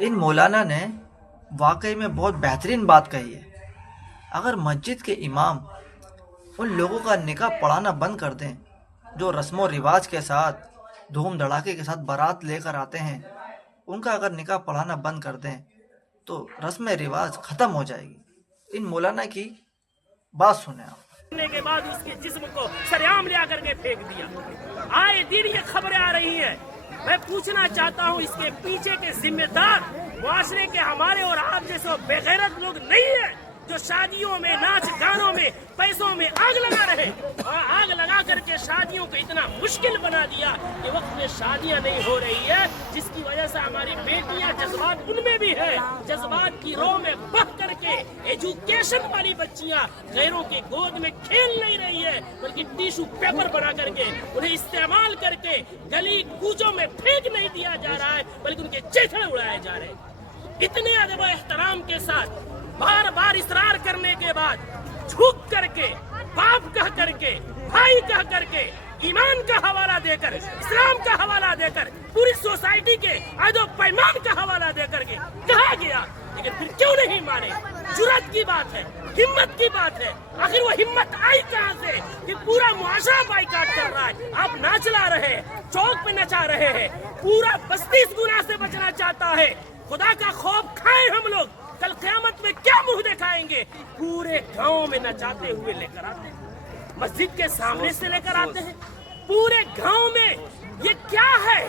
ان مولانا نے واقعی میں بہت بہترین بات کہی ہے۔ اگر مسجد کے امام ان لوگوں کا نکاح پڑھانا بند کر دیں جو رسم و رواج کے ساتھ دھوم دھڑاکے کے ساتھ بارات لے کر آتے ہیں، ان کا اگر نکاح پڑھانا بند کر دیں تو رسم رواج ختم ہو جائے گی۔ ان مولانا کی بات سنیں آپ۔ کے بعد اس کے جسم کو سریعام لے کر کے پھینک دیا۔ آئے دن یہ خبریں آ رہی ہیں۔ میں پوچھنا چاہتا ہوں اس کے پیچھے کے ذمہ دار معاشرے کے ہمارے اور آپ جیسے بے غیرت لوگ نہیں ہیں جو شادیوں میں ناچ گانوں میں پیسوں میں آگ لگا رہے اور آگ لگا کر کے شادیوں کو اتنا مشکل بنا دیا کہ وقت میں شادیاں نہیں ہو رہی ہے، جس کی وجہ سے ہماری بیٹیاں جذبات ان میں بھی ہے، جذبات کی رو میں بہ کر کے ایجوکیشن والی بچیاں غیروں کے گود میں کھیل نہیں رہی ہے بلکہ ٹیشو پیپر بنا کر کے انہیں استعمال کر کے گلی کوچوں میں پھینک نہیں دیا جا رہا ہے بلکہ ان کے چیتھڑے اڑائے جا رہے ہیں۔ اتنے ادب و احترام کے ساتھ بار بار اصرار کرنے کے بعد جھک کر کے باپ کہہ کر کے بھائی کہہ کر کے ایمان کا حوالہ دے کر اسلام کا حوالہ دے کر پوری سوسائٹی کے عہد و پیمان کا حوالہ دے کر کے کہا گیا، لیکن پھر کیوں نہیں مانے؟ جرأت کی بات ہے، ہمت کی بات ہے۔ آخر وہ ہمت آئی کہاں سے کہ پورا معاشرہ بائیکاٹ کر رہا ہے، آپ ناچ لا رہے ہیں، چوک پہ نچا رہے ہیں، پورا بستی اس گناہ سے بچنا چاہتا ہے۔ خدا کا خوف کھائیں ہم لوگ، کل قیامت میں کیا منہ دکھائیں گے؟ پورے گاؤں میں نچاتے ہوئے لے کر آتے ہیں، مسجد کے سامنے سے لے کر آتے ہیں، پورے گاؤں میں۔ یہ کیا ہے؟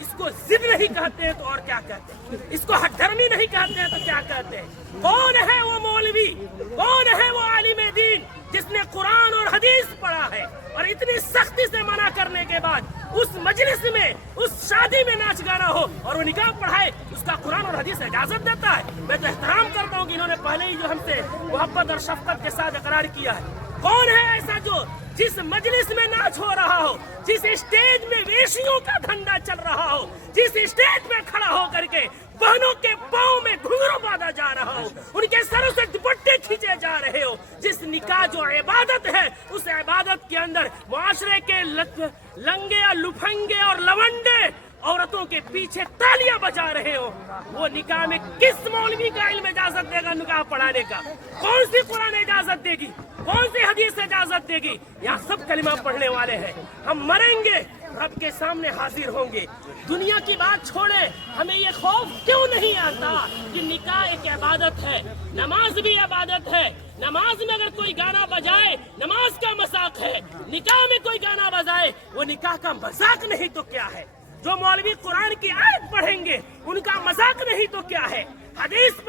اس کو ضد نہیں کہتے ہیں تو اور کیا کہتے ہیں؟ اس کو حق درمی نہیں کہتے ہیں تو کیا کہتے ہیں؟ کون ہے وہ مولوی، کون ہے وہ عالم دین جس نے قرآن اور حدیث پڑھا ہے اور اتنی سختی سے منع کرنے کے بعد اس مجلس میں اس شادی میں ناچ گانا ہو اور وہ نکاح پڑھائے، اس کا قرآن اور حدیث اجازت دیتا ہے؟ میں تو احترام کرتا ہوں کہ انہوں نے پہلے ہی جو ہم سے محبت اور شفقت کے ساتھ اقرار کیا ہے۔ کون ہے ایسا جو جس مجلس میں ناچ ہو رہا ہو، جس اسٹیج میں ویشیوں کا دھندا چل رہا ہو، جس اسٹیج میں کھڑا ہو کر کے بہنوں کے پاؤں میں گھنگرو باندھا جا رہا ہو، ان کے سروں سے دوپٹے کھینچے جا رہے ہو، جس نکاح جو عبادت ہے اس عبادت کے اندر معاشرے کے لنگے اور لفنگے اور لونڈے عورتوں کے پیچھے تالیاں بجا رہے ہو، وہ نکاح میں کس مولوی کا علم اجازت دے گا نکاح پڑھانے کا؟ کون سی قرآن اجازت دے گی؟ کون سی حدیث اجازت دے گی؟ یہاں سب کلمہ پڑھنے والے ہیں، ہم مریں گے رب کے سامنے حاضر ہوں گے۔ دنیا کی بات چھوڑے، ہمیں یہ خوف کیوں نہیں آتا کہ نکاح ایک عبادت ہے، نماز بھی عبادت ہے، نماز میں اگر کوئی گانا بجائے نماز کا مذاق ہے، نکاح میں کوئی گانا بجائے وہ نکاح کا مذاق نہیں تو کیا ہے؟ جو مولوی قرآن کی آیت پڑھیں گے ان کا مذاق نہیں تو کیا ہے؟ حدیث